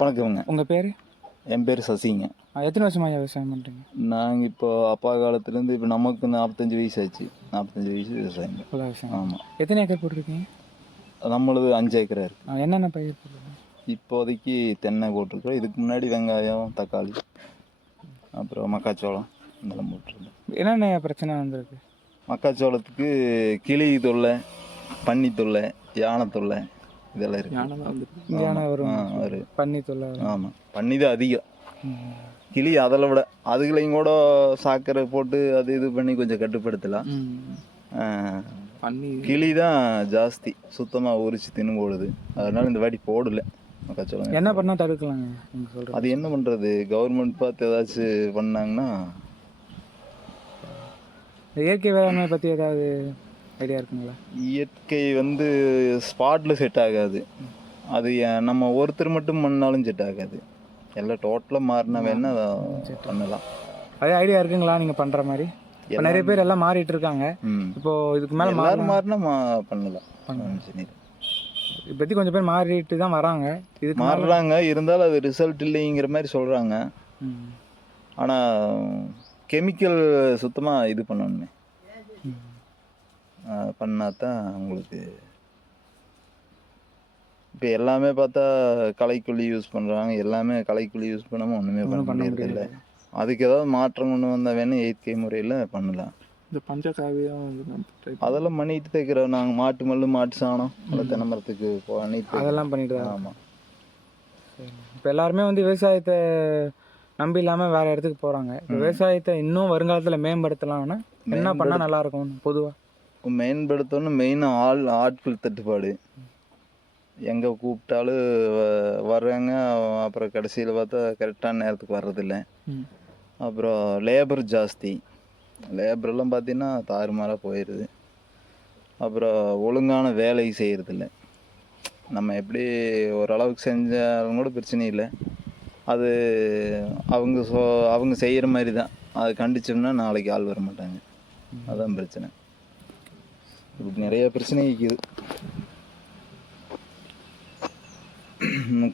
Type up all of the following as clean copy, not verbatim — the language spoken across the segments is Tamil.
வணக்கம்ங்க. உங்கள் பேர்? என் பேர் சசிங்க. எத்தனை வருஷமாக விவசாயம் பண்ணுறீங்க? நாங்கள் இப்போ அப்பா காலத்துலேருந்து இப்போ நமக்கு 45 வயசு ஆச்சு. 45 வயசு விவசாயம். ஃபுல்லாக விவசாயம். ஆமாம். எத்தனை ஏக்கர் போட்டிருக்கீங்க? நம்மளது 5 ஏக்கரா இருக்குது. என்னென்ன பயிர் போட்டிருக்கீங்க? இப்போதைக்கு தென்னை போட்டிருக்கோம். இதுக்கு முன்னாடி வெங்காயம், தக்காளி, அப்புறம் மக்காச்சோளம் இதெல்லாம் போட்டிருக்கோம். என்னென்ன பிரச்சனை வந்திருக்கு? மக்காச்சோளத்துக்கு கிளி தொல்லை, பன்னி தொல்லை, யானை தொல்லை இதெல்லாம் இருக்குது. யானை வரும், பன்னி தொல்லை. ஆமாம், பன்னி தான் அதிகம். கிளி அதில் விட அதுகளையும் கூட சாக்கரை போட்டு அது இது பண்ணி கொஞ்சம் கட்டுப்படுத்தலாம். கிளி தான் ஜாஸ்தி, சுத்தமாக உரிச்சு தின்னு போடுது. அதனால இந்த வாட்டி போடல மக்காச்சோளம். என்ன பண்ணால் தடுக்கலாங்க? அது என்ன பண்ணுறது, கவர்மெண்ட் பார்த்து ஏதாச்சும் பண்ணாங்கன்னா. இயற்கை வேளாண்மை பற்றி ஏதாவது ஐடியா இருக்குங்களா? இயற்கை ஸ்பாட்டில் செட் ஆகாது. அது நம்ம ஒருத்தர் மட்டும் பண்ணாலும் செட் ஆகாது. எல்லாம் டோட்டலாக மாறினா வேணா பண்ணலாம். அதே ஐடியா இருக்குங்களா நீங்கள் பண்ணுற மாதிரி? இப்போ நிறைய பேர் எல்லாம் மாறிட்டு இருக்காங்க. இப்போ இதுக்கு மேலே மாறினா பண்ணலாம். சரி, இப்போதைக்கு கொஞ்சம் பேர் மாறிட்டு தான் வராங்க. இதுக்கு மாறுறாங்க, இருந்தாலும் அது ரிசல்ட் இல்லைங்கிற மாதிரி சொல்கிறாங்க. ஆனால் கெமிக்கல் சுத்தமாக இது பண்ணணுமே, பண்ணாதான் உங்களுக்கு. இப்போ எல்லாமே பார்த்தா களைக்கொல்லி யூஸ் பண்ணுறாங்க. எல்லாமே களைக்கொல்லி யூஸ் பண்ணாமல் ஒன்றுமே பண்ண முடியல. அதுக்கு ஏதாவது மாற்றம் கொண்டு வந்தால் வேணும் இயற்கை முறையில் பண்ணலாம். இந்த பஞ்சகாவியம் அதெல்லாம் பண்ணிட்டு தைக்கிறோம் நாங்கள். மாட்டு மல்லு, மாட்டு சாணம், தென்னை மரத்துக்கு பண்ணிட்டு அதெல்லாம் பண்ணிட்டு தான். ஆமாம். இப்போ எல்லாருமே விவசாயத்தை நம்பி இல்லாமல் வேறு இடத்துக்கு போகிறாங்க. இப்போ விவசாயத்தை இன்னும் வருங்காலத்தில் மேம்படுத்தலாம்னா என்ன பண்ணால் நல்லாயிருக்கும்? பொதுவாக மேம்படுத்தணும். மெயினாக ஆட்கள் தட்டுப்பாடு. எங்கே கூப்பிட்டாலும் வர்றாங்க, அப்புறம் கடைசியில் பார்த்தா கரெக்டான நேரத்துக்கு வர்றதில்ல. அப்புறம் லேபர் ஜாஸ்தி. லேபரெல்லாம் பார்த்தீங்கன்னா தாறுமாறாக போயிடுது. அப்புறம் ஒழுங்கான வேலை செய்கிறதில்ல. நம்ம எப்படி ஓரளவுக்கு செஞ்சாலும் கூட பிரச்சனை இல்லை. அது அவங்க செய்கிற மாதிரி தான். அது கண்டிச்சோம்னா நாளைக்கு ஆள் வர மாட்டாங்க. அதுதான் பிரச்சனை. இப்படி நிறைய பிரச்சனை இருக்குது.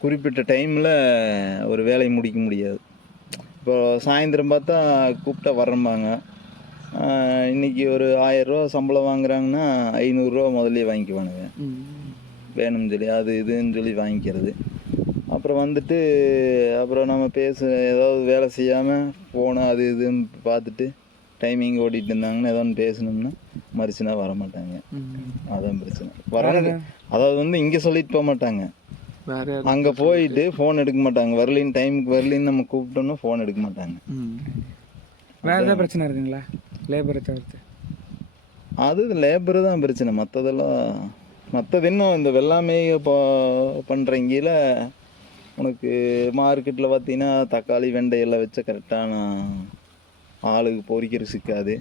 குறிப்பிட்ட டைமில் ஒரு வேலையை முடிக்க முடியாது. இப்போ சாயந்தரம் பார்த்தா கூப்பிட்டா வரம்பாங்க. இன்றைக்கி ஒரு 1000 ரூபா சம்பளம் வாங்குறாங்கன்னா 500 ரூபா முதல்ல வாங்கிக்குவானுங்க. வேணும்னு சொல்லி அது இதுன்னு சொல்லி வாங்கிக்கிறது. அப்புறம் அப்புறம் நம்ம ஏதாவது வேலை செய்யாமல் ஃபோனை அது இதுன்னு பார்த்துட்டு டைமிங் ஓடிட்டு இருந்தாங்கன்னா ஏதோ ஒன்று பேசணும்னா மறுச்சுனா வர மாட்டாங்க. அதான் பிரச்சனை. வராங்க, அதாவது இங்கே சொல்லிட்டு போக மாட்டாங்க, அங்கே போயிட்டு ஃபோன் எடுக்க மாட்டாங்க. வரலின்னு டைமுக்கு வரலின்னு நம்ம கூப்பிட்டோம்னா ஃபோன் எடுக்க மாட்டாங்க. வேறு ஏதாவது பிரச்சனை இருக்குங்களா லேபரை தவிர்த்து? அது லேபரு தான் பிரச்சனை. மற்றது இன்னும் இந்த வெள்ளாமை பண்ணுறங்கில உனக்கு மார்க்கெட்டில் பார்த்தீங்கன்னா தக்காளி, வெண்டையெல்லாம் வச்சா கரெக்டான ஆளுக்கு பொறிக்கிற சிக்காது.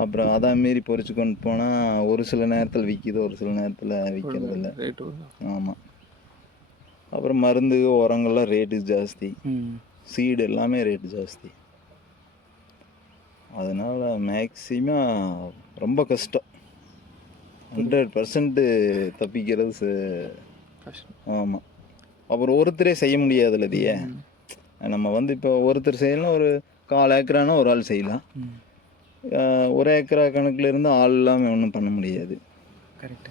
அப்புறம் அதான் மீறி பொறிச்சு கொண்டு போனால் ஒரு சில நேரத்தில் விற்கிது, ஒரு சில நேரத்தில் விற்கிறது இல்லை. ஆமாம். அப்புறம் மருந்து, உரங்கள்லாம் ரேட்டு ஜாஸ்தி. சீடு எல்லாமே ரேட்டு ஜாஸ்தி. அதனால் மேக்ஸிமம் ரொம்ப கஷ்டம். 100% தப்பிக்கிறது கஷ்டம். ஆமாம். அப்புறம் ஒருத்தரே செய்ய முடியாதுல்ல. இதையே நம்ம இப்போ ஒருத்தர் செய்யலாம். ஒரு 1/4 ஏக்கரானா ஒரு ஆள் செய்யலாம். 1 ஏக்கரா கணக்கில் இருந்து ஆள் இல்லாமல் ஒன்றும் பண்ண முடியாது. கரெக்டு.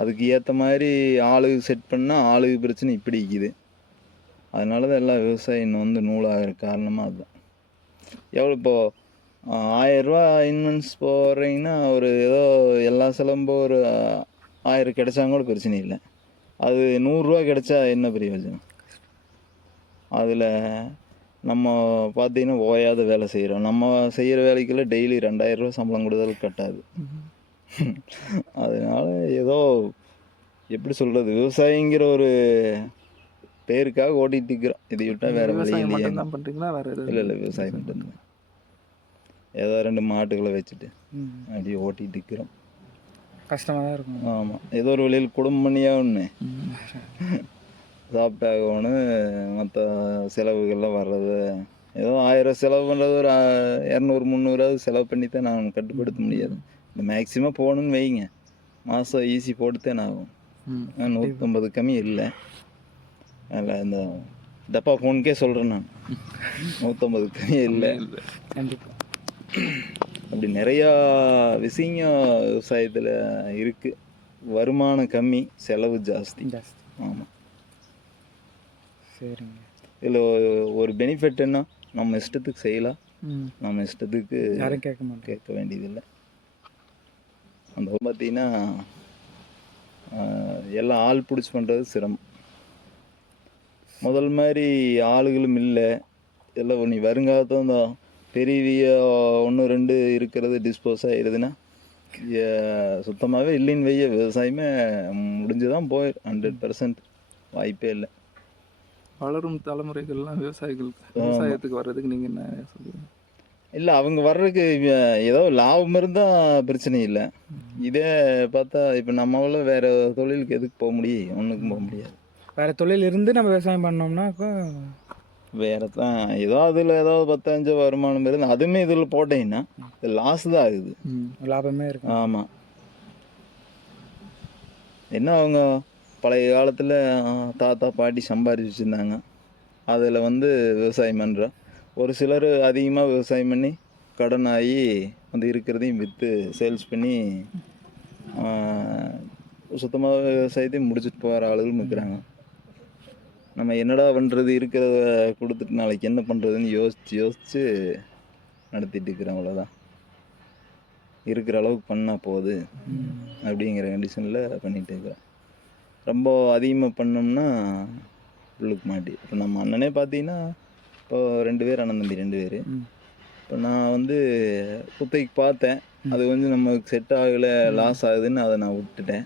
அதுக்கு ஏற்ற மாதிரி ஆளுக்கு செட் பண்ணால் ஆளுக்கு பிரச்சனை இப்படி இருக்குது. அதனால தான் எல்லா விவசாயம் இன்னும் நூலாகிற காரணமாக அதுதான். எவ்வளோ இப்போது 1000 ரூபா இன்வெஸ்ட் போடுறீங்கன்னா ஒரு ஏதோ எல்லா செலவும் ஒரு 1000 கிடைச்சாங்க கூட பிரச்சனை இல்லை. அது 100 ரூபா கிடைச்சா என்ன பிரயோஜனம்? அதில் நம்ம பார்த்தீங்கன்னா ஓயாத வேலை செய்கிறோம். நம்ம செய்கிற வேலைக்கெல்லாம் டெய்லி 2000 ரூபா சம்பளம் கொடுத்தாலும் கட்டாது. அதனால ஏதோ எப்படி சொல்கிறது, விவசாயிங்கிற ஒரு பேருக்காக ஓட்டிகிட்டு இருக்கிறோம். இதை விட்டால் வேறு வழி இல்லையா? இல்லை, விவசாயம் மட்டும்தான். ஏதோ 2 மாட்டுகளை வச்சுட்டு அப்படியே ஓட்டிகிட்டு இருக்கிறோம். கஷ்டமாக தான் இருக்கும். ஆமாம். ஏதோ ஒரு வழியில் குடும்பம் பண்ணியாக ஒன்று சாப்பிட்டாகணும். மற்ற செலவுகள்லாம் வர்றது ஏதோ 1000 செலவு பண்ணுறது ஒரு 200-300 செலவு பண்ணி தான் நான் கட்டுப்படுத்த முடியாது. இந்த மேக்ஸிமம் போகணுன்னு வைங்க, மாதம் ஈஸி போட்டுத்தேன் ஆகும். 150 கம்மி இல்லை. அதில் இந்த டப்பா ஃபோனுக்கே சொல்கிறேன் நான், 150 கம்மி இல்லை. கண்டிப்பாக அப்படி நிறையா விஷயங்க விவசாயத்தில் இருக்குது. வருமானம் கம்மி, செலவு ஜாஸ்தி. ஆமாம். சரிங்க. இதில் ஒரு பெனிஃபிட் என்ன, நம்ம இஷ்டத்துக்கு செய்யலாம், நம்ம இஷ்டத்துக்கு யாரும் கேட்க மாட்டேன், கேட்க வேண்டியதில்லை. அந்த பார்த்தீங்கன்னா எல்லாம் ஆள் பிடிச்சி பண்ணுறது சிரமம். முதல் மாதிரி ஆளுகளும் இல்லை. எல்லாம் நீ வருங்காலத்தில் தான் பெரிய 1-2 இருக்கிறது டிஸ்போஸ் ஆகிடுதுன்னா சுத்தமாகவே இல்லைன்னு வைய, விவசாயமே முடிஞ்சுதான் போய் 100% வாய்ப்பே இல்லை. வளரும் தலைமுறைகள்லாம் விவசாயத்துக்கு வர்றதுக்கு நீங்கள் என்ன சொல்லுவீங்க? இல்லை, அவங்க வர்றதுக்கு ஏதோ லாபம் இருந்தால் பிரச்சனை இல்லை. இதே பார்த்தா இப்போ நம்மளால வேறு தொழிலுக்கு எதுக்கு போக முடியும்? ஒன்றுக்கும் போக முடியாது. வேறு தொழில் இருந்து நம்ம விவசாயம் பண்ணோம்னா வேறு தான் ஏதோ அதில் ஏதாவது 10-5 வருமானம் இருந்து அதுவுமே இதில் போட்டீங்கன்னா லாஸ் தான் ஆகுது, லாபமே இருக்கு. ஆமாம். என்ன அவங்க பழைய காலத்தில் தாத்தா பாட்டி சம்பாரிச்சு வச்சுருந்தாங்க, அதில் விவசாயம் பண்ணுறோம். ஒரு சிலர் அதிகமாக விவசாயம் பண்ணி கடன் ஆகி இருக்கிறதையும் விற்று சேல்ஸ் பண்ணி சுத்தமாக விவசாயத்தையும் முடிச்சுட்டு போகிற ஆளுகளும் இருக்கிறாங்க. நம்ம என்னடா பண்ணுறது, இருக்கிறத கொடுத்துட்டு நாளைக்கு என்ன பண்ணுறதுன்னு யோசித்து நடத்திட்டு இருக்கிறோம். அவ்வளோதான், இருக்கிற அளவுக்கு பண்ணால் போகுது அப்படிங்கிற கண்டிஷனில் பண்ணிகிட்டு இருக்கிறேன். ரொம்ப அதிகமாக பண்ணோம்னா உள்ளுக்கு மாட்டி. இப்போ நம்ம அண்ணனே பார்த்தீங்கன்னா இப்போ 2 பேர், அண்ணன் தம்பி 2 பேர். இப்போ நான் குத்தைக்கு பார்த்தேன், அது நமக்கு செட் ஆகலை, லாஸ் ஆகுதுன்னு அதை நான் விட்டுட்டேன்.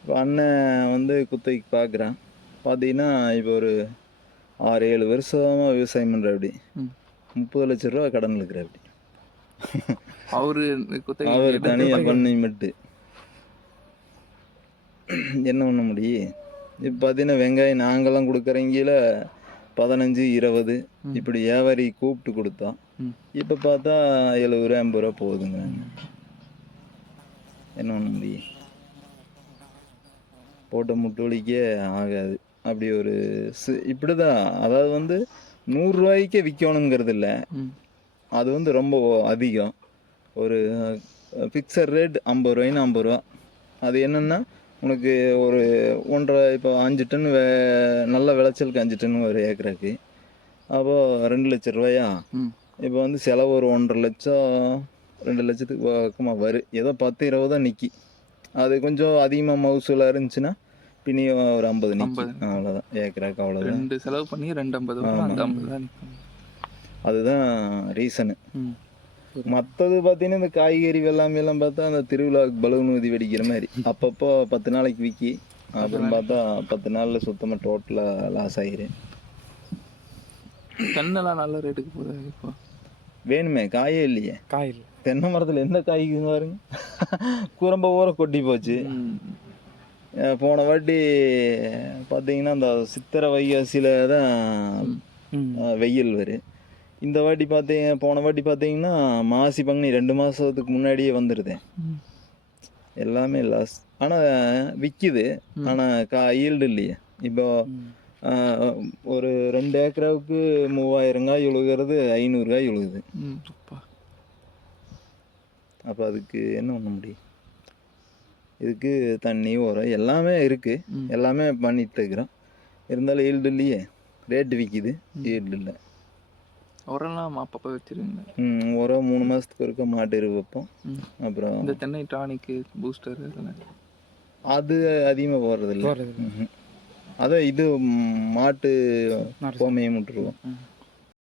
இப்போ அண்ணன் குத்தைக்கு பார்க்குறான். பார்த்தீங்கன்னா இப்போ ஒரு 6-7 வருஷமாக விவசாயம் பண்ணுற, அப்படி 30 லட்ச ரூபா கடனில் இருக்கிற. அப்படி அவர் தனியாக பண்ணி மட்டும் என்ன பண்ண முடியும்? இப்போ பார்த்தீங்கன்னா வெங்காயம் நாங்கள்லாம் கொடுக்குறங்கில 15-20 இப்படி வியாபாரி கூப்பிட்டு கொடுத்தோம். இப்போ பார்த்தா 70-80 ரூபா போகுதுங்கிறாங்க. என்ன பண்ண முடியும்? போட்ட முட்டுவலிக்கே ஆகாது. அப்படி ஒரு இப்படி தான். அதாவது 100 ரூபாய்க்கே விற்கணுங்கிறது இல்லை, அது ரொம்ப அதிகம். ஒரு ஃபிக்ஸட் ரேட் 50 ரூபாய்ன்னு 50 ரூபா. அது என்னென்னா உனக்கு ஒரு 1.5 இப்போ 5 டன் நல்ல விளைச்சலுக்கு 5 டன் ஒரு ஏக்கருக்கு, அப்போது 2 லட்ச ரூபாயா? இப்போ செலவு ஒரு 1.5 லட்சம் 2 லட்சத்துக்கு பக்கமாக வரும். ஏதோ 10-20 தான் நிற்கி. அது கொஞ்சம் அதிகமாக மகசூலாக இருந்துச்சுன்னா பின்னியும் ஒரு 50 நிற்கி. அவ்வளோதான், ஏக்கராக்கு அவ்வளோதான். 2 செலவு பண்ணி 250 அதுதான் ரீசனு. மற்றது பார்த்தீங்கன்னா இந்த காய்கறி வெள்ளாமையெல்லாம் பார்த்தா அந்த திருவிழாவுக்கு பலூன் ஊதி வெடிக்கிற மாதிரி அப்பப்போ 10 நாளைக்கு விற்கி, அப்புறம் பார்த்தா 10 நாளில் சுத்தமாக டோட்டலாக லாஸ் ஆகிரும். தென்னெல்லாம் நல்ல ரேட்டுக்கு போகுது. இப்போ வேணுமே, காயே இல்லையே. காய் இல்லை. தென்னை மரத்தில் எந்த காய்க்குங்க பாருங்க, குரம்ப ஊற கொட்டி போச்சு. போன வாட்டி பார்த்தீங்கன்னா அந்த சித்திரை வைகாசியில் தான் வெயில் வரும். இந்த வாட்டி போன வாட்டி பார்த்தீங்கன்னா மாசி பங்குனி 2 மாதத்துக்கு முன்னாடியே வந்துடுதேன். எல்லாமே லாஸ். ஆனால் விற்கிது, ஆனால் ஈல்டு இல்லையே. இப்போ ஒரு 2 ஏக்கராவுக்கு 3000 காய் உழுகிறது, 500 காய் உழுகுது. அப்போ அதுக்கு என்ன பண்ண முடியும்? இதுக்கு தண்ணி உரம் எல்லாமே இருக்குது, எல்லாமே பண்ணிட்டு இருக்கிறோம். இருந்தாலும் ஈல்டு இல்லையே, ரேட்டு விற்கிது, ஈல்டு இல்லை. உரம்லாம் அப்பப்போ வச்சிருங்க. உரம் 3 மாதத்துக்கு ஒருக்க மாட்டு எரு வைப்போம். அப்புறம் இந்த தென்னை டானிக்கு பூஸ்டர் அது அதிகமாக போடுறதில்ல. அதான் இது மாட்டு கோமையை விட்டுருவோம்.